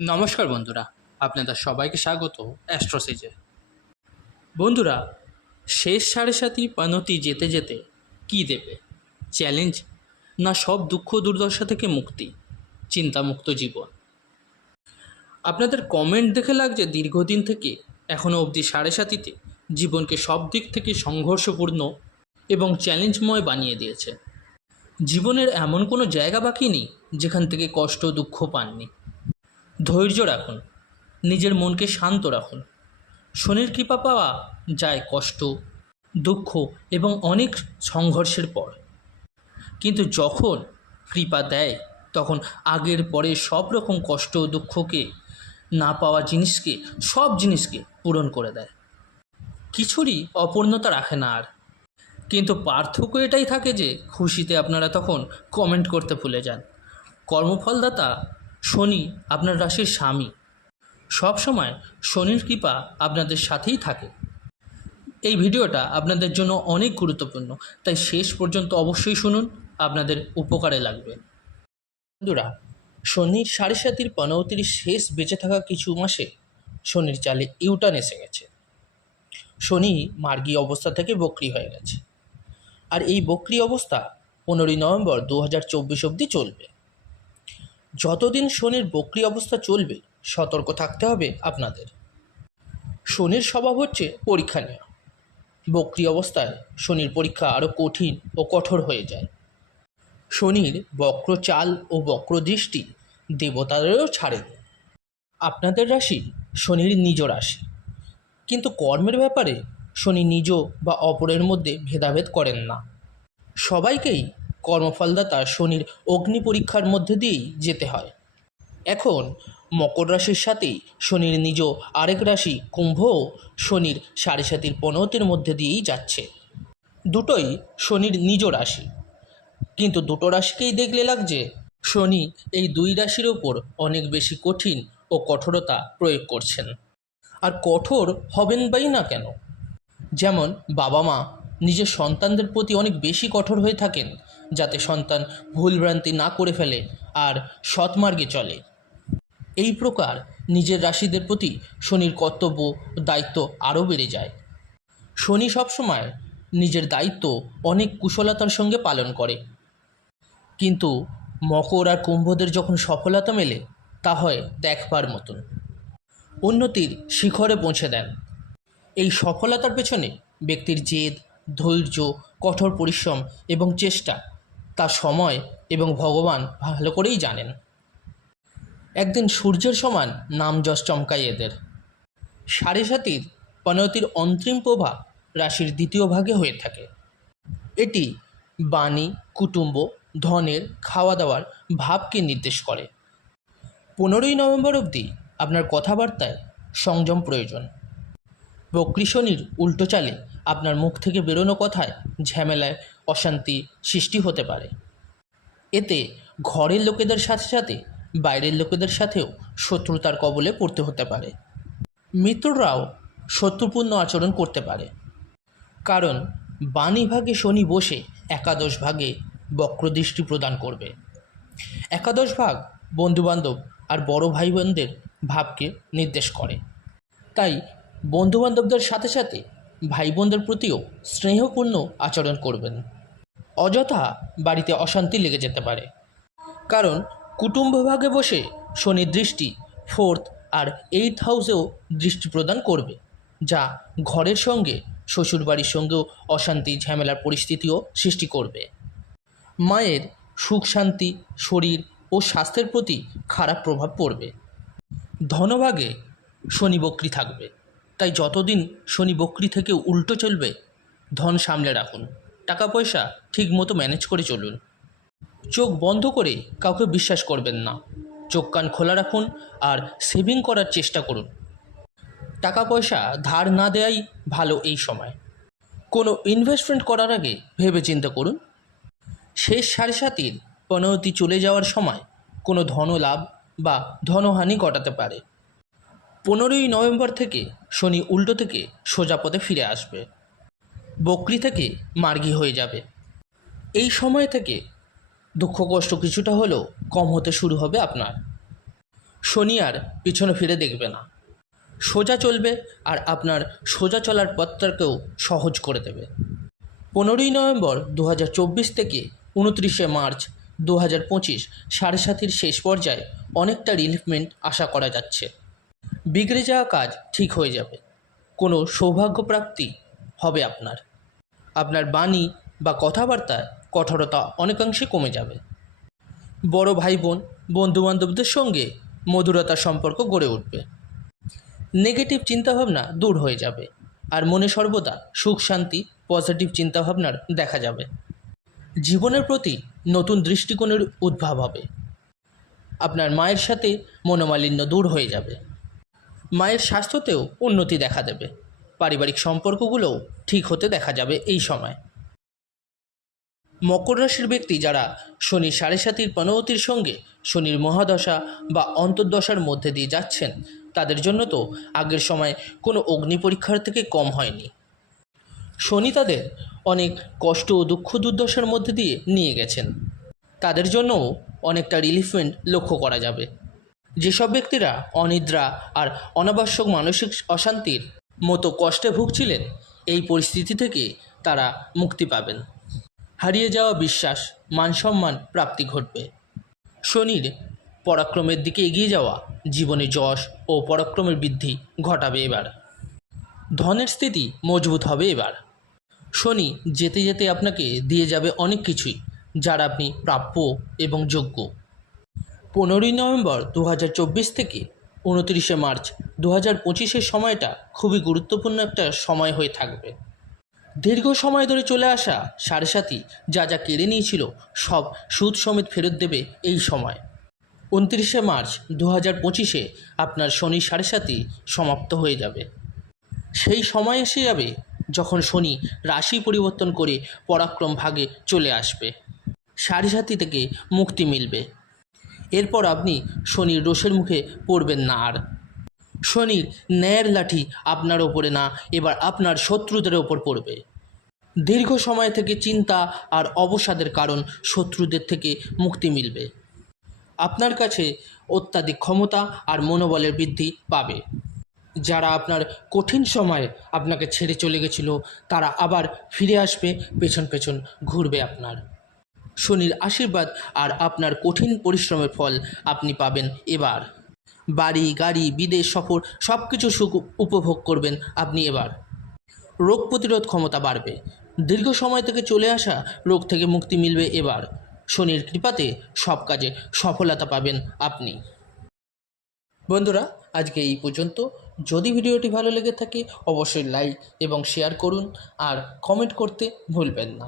নমস্কার বন্ধুরা, আপনাদের সবাইকে স্বাগত অ্যাস্ট্রোসেজে। বন্ধুরা, শেষ সাড়ে সাতি পানতি যেতে যেতে কী দেবে? চ্যালেঞ্জ, না সব দুঃখ দুর্দশা থেকে মুক্তি, চিন্তামুক্ত জীবন? আপনাদের কমেন্ট দেখে লাগছে দীর্ঘদিন থেকে এখনও অবধি সাড়ে সাতিতে জীবনকে সব দিক থেকে সংঘর্ষপূর্ণ এবং চ্যালেঞ্জময় বানিয়ে দিয়েছে। জীবনের এমন কোনো জায়গা বাকি নেই যেখান থেকে কষ্ট দুঃখ পাননি। ধৈর্য রাখুন, নিজের মনকে শান্ত রাখুন। শনির কৃপা পাওয়া যায় কষ্ট, দুঃখ এবং অনেক সংঘর্ষের পর, কিন্তু যখন কৃপা দেয় তখন আগের পরে সব রকম কষ্ট দুঃখকে, না পাওয়া জিনিসকে, সব জিনিসকে পূরণ করে দেয়। কিছুরই অপূর্ণতা রাখে না আর। কিন্তু পার্থক্য এটাই থাকে যে খুশিতে আপনারা তখন কমেন্ট করতে ভুলে যান। কর্মফলদাতা শনি আপনার রাশির স্বামী। সবসময় শনির কৃপা আপনাদের সাথেই থাকে। এই ভিডিওটা আপনাদের জন্য অনেক গুরুত্বপূর্ণ, তাই শেষ পর্যন্ত অবশ্যই শুনুন, আপনাদের উপকারে লাগবে। বন্ধুরা, শনির সাড়ে সাতির পনৌতির শেষ বেঁচে থাকা কিছু মাসে শনির চালে ইউটার্ন এসে গেছে। শনি মার্গী অবস্থা থেকে বক্রী হয়ে গেছে, আর এই বক্রী অবস্থা 15ই নভেম্বর 2024 অবধি চলবে। যতদিন শনির বক্রী অবস্থা চলবে সতর্ক থাকতে হবে আপনাদের। শনির স্বভাব হচ্ছে পরীক্ষা নেওয়া। বক্রী অবস্থায় শনির পরীক্ষা আরও কঠিন ও কঠোর হয়ে যায়। শনির বক্র চাল ও বক্র দৃষ্টি দেবতাদেরও ছাড়েন। আপনাদের রাশি শনির নিজ রাশি, কিন্তু কর্মের ব্যাপারে শনি নিজ বা অপরের মধ্যে ভেদাভেদ করেন না। সবাইকেই কর্মফলদাতা শনির অগ্নি পরীক্ষার মধ্যে দিয়েই যেতে হয়। এখন মকর রাশির সাথেই শনির নিজ আরেক রাশি কুম্ভও শনির সাড়ে সাতির পনতির মধ্যে দিয়েই যাচ্ছে। দুটোই শনির নিজ রাশি, কিন্তু দুটো রাশিকেই দেখলে লাগছে শনি এই দুই রাশির ওপর অনেক বেশি কঠিন ও কঠোরতা প্রয়োগ করছেন। আর কঠোর হবেন বাই না কেন? যেমন বাবা মা নিজের সন্তানদের প্রতি অনেক বেশি কঠোর হয়ে থাকেন, যাতে সন্তান ভুলভ্রান্তি না করে ফেলে আর সৎমার্গে চলে। এই প্রকার নিজের রাশিদের প্রতি শনির কর্তব্য ও দায়িত্ব আরও বেড়ে যায়। শনি সবসময় নিজের দায়িত্ব অনেক কুশলতার সঙ্গে পালন করে, কিন্তু মকর আর কুম্ভদের যখন সফলতা মেলে তা হয় দেখবার মতন। উন্নতির শিখরে পৌঁছে দেন। এই সফলতার পেছনে ব্যক্তির জেদ, ধৈর্য, কঠোর পরিশ্রম এবং চেষ্টা, তা সময় এবং ভগবান ভালো করেই জানেন। একদিন সূর্যের সমান নাম যশ চমকায় এদের। সাড়ে সাতির পনতির অন্তিম প্রভাব রাশির দ্বিতীয় ভাগে হয়ে থাকে। এটি বাণী, কুটুম্ব, ধনের, খাওয়া দাওয়ার ভাবকে নির্দেশ করে। 15ই নভেম্বর অবধি আপনার কথাবার্তায় সংযম প্রয়োজন। বক্রী শনির উল্টো চালে আপনার মুখ থেকে বেরোনো কথায় ঝামেলায় অশান্তি সৃষ্টি হতে পারে। এতে ঘরের লোকেদের সাথে সাথে বাইরের লোকেদের সাথেও শত্রুতার কবলে পড়তে হতে পারে। মিত্ররাও শত্রুপূর্ণ আচরণ করতে পারে, কারণ বাণী ভাগে শনি বসে একাদশ ভাগে বক্রদৃষ্টি প্রদান করবে। একাদশ ভাগ বন্ধুবান্ধব আর বড় ভাই বোনদের ভাবকে নির্দেশ করে। তাই বন্ধুবান্ধবদের সাথে সাথে ভাই বোনদের প্রতিও স্নেহপূর্ণ আচরণ করবেন। অযথা বাড়িতে অশান্তি লেগে যেতে পারে, কারণ কুটুম্ব ভাগে বসে শনির দৃষ্টি 4th আর 8th হাউসেও দৃষ্টি প্রদান করবে, যা ঘরের সঙ্গে শ্বশুরবাড়ির সঙ্গেও অশান্তি ঝামেলার পরিস্থিতিও সৃষ্টি করবে। মায়ের সুখ শান্তি, শরীর ও স্বাস্থ্যের প্রতি খারাপ প্রভাব পড়বে। ধনভাগে শনি বক্রী থাকবে, তাই যতদিন শনি বক্রী থেকে উল্টো চলবে ধন সামলে রাখুন। টাকা পয়সা ঠিক মতো ম্যানেজ করে চলুন। চোখ বন্ধ করে কাউকে বিশ্বাস করবেন না। চোখ কান খোলা রাখুন আর সেভিং করার চেষ্টা করুন। টাকা পয়সা ধার না দেওয়াই ভালো এই সময়। কোনো ইনভেস্টমেন্ট করার আগে ভেবে চিন্তা করুন। শেষ সাড়ে সাতির পনতি চলে যাওয়ার সময় কোনো ধনলাভ বা ধনহানি ঘটাতে পারে। 15ই নভেম্বর থেকে শনি উল্টো থেকে সোজা পথে ফিরে আসবে, বক্রী থেকে মার্গী হয়ে যাবে। এই সময় থেকে দুঃখ কষ্ট কিছুটা হলেও কম হতে শুরু হবে আপনার। শনি আর পিছনে ফিরে দেখবে না, সোজা চলবে আর আপনার সোজা চলার পথটাকেও সহজ করে দেবে। 15ই নভেম্বর 2024 থেকে 29শে মার্চ 2025 সাড়ে সাতির শেষ পর্যায়ে অনেকটা রিলিফমেন্ট আশা করা যাচ্ছে। বিগড়ে যাওয়া কাজ ঠিক হয়ে যাবে, কোনো সৌভাগ্য প্রাপ্তি হবে আপনার। আপনার বাণী বা কথাবার্তায় কঠোরতা অনেকাংশে কমে যাবে। বড় ভাই বোন, বন্ধুবান্ধবদের সঙ্গে মধুরতার সম্পর্ক গড়ে উঠবে। নেগেটিভ চিন্তাভাবনা দূর হয়ে যাবে আর মনে সর্বদা সুখ শান্তি পজিটিভ চিন্তাভাবনার দেখা যাবে। জীবনের প্রতি নতুন দৃষ্টিকোণের উদ্ভব হবে। আপনার মায়ের সাথে মনোমালিন্য দূর হয়ে যাবে। মায়ের স্বাস্থ্যতেও উন্নতি দেখা দেবে। পারিবারিক সম্পর্কগুলোও ঠিক হতে দেখা যাবে এই সময়। মকর রাশির ব্যক্তি যারা শনির সাড়ে সাতির পনৌতির সঙ্গে শনির মহাদশা বা অন্তর্দশার মধ্যে দিয়ে যাচ্ছেন, তাদের জন্য তো আগের সময় কোনো অগ্নি পরীক্ষার থেকে কম হয়নি। শনি তাদের অনেক কষ্ট ও দুঃখ দুর্দশার মধ্যে দিয়ে নিয়ে গেছেন, তাদের জন্যও অনেকটা রিলিফমেন্ট লক্ষ্য করা যাবে। যেসব ব্যক্তিরা অনিদ্রা আর অনাবশ্যক মানসিক অশান্তির মতো কষ্টে ভুগছিলেন, এই পরিস্থিতি থেকে তারা মুক্তি পাবেন। হারিয়ে যাওয়া বিশ্বাস, মান সম্মান প্রাপ্তি ঘটবে। শনির পরাক্রমের দিকে এগিয়ে যাওয়া জীবনে যশ ও পরাক্রমের বৃদ্ধি ঘটাবে। এবার ধনের স্থিতি মজবুত হবে। এবার শনি যেতে যেতে আপনাকে দিয়ে যাবে অনেক কিছুই, যার আপনি প্রাপ্য এবং যোগ্য। 15ই নভেম্বর 2024 থেকে 29শে মার্চ 2025 সময়টা খুবই গুরুত্বপূর্ণ একটা সময় হয়ে থাকবে। দীর্ঘ সময় ধরে চলে আসা সাড়ে সাতি যা যা কেড়ে নিয়েছিল সব সুদ সমেত ফেরত দেবে এই সময়। 29শে মার্চ 2025 আপনার শনি সাড়ে সাতি সমাপ্ত হয়ে যাবে। সেই সময় এসে যাবে যখন শনি রাশি পরিবর্তন করে পরাক্রম ভাগে চলে আসবে। সাড়ে সাতি থেকে মুক্তি মিলবে। এরপর আপনি শনির রোষের মুখে পড়বেন না আর। শনির ন্যায়ের লাঠি আপনার ওপরে না, এবার আপনার শত্রুদের ওপর পড়বে। দীর্ঘ সময় থেকে চিন্তা আর অবসাদের কারণ শত্রুদের থেকে মুক্তি মিলবে। আপনার কাছে অত্যাধিক ক্ষমতা আর মনোবলের বৃদ্ধি পাবে। যারা আপনার কঠিন সময়ে আপনাকে ছেড়ে চলে গেছিল, তারা আবার ফিরে আসবে, পেছন পেছন ঘুরবে আপনার। শনির আশীর্বাদ আর আপনার কঠিন পরিশ্রমের ফল আপনি পাবেন এবার। বাড়ি, গাড়ি, বিদেশ সফর সব কিছু সুখ উপভোগ করবেন আপনি এবার। রোগ প্রতিরোধ ক্ষমতা বাড়বে। দীর্ঘ সময় থেকে চলে আসা রোগ থেকে মুক্তি মিলবে এবার। শনির কৃপাতে সব কাজে সফলতা পাবেন আপনি। বন্ধুরা, আজকে এই পর্যন্ত। যদি ভিডিওটি ভালো লেগে থাকে অবশ্যই লাইক এবং শেয়ার করুন আর কমেন্ট করতে ভুলবেন না।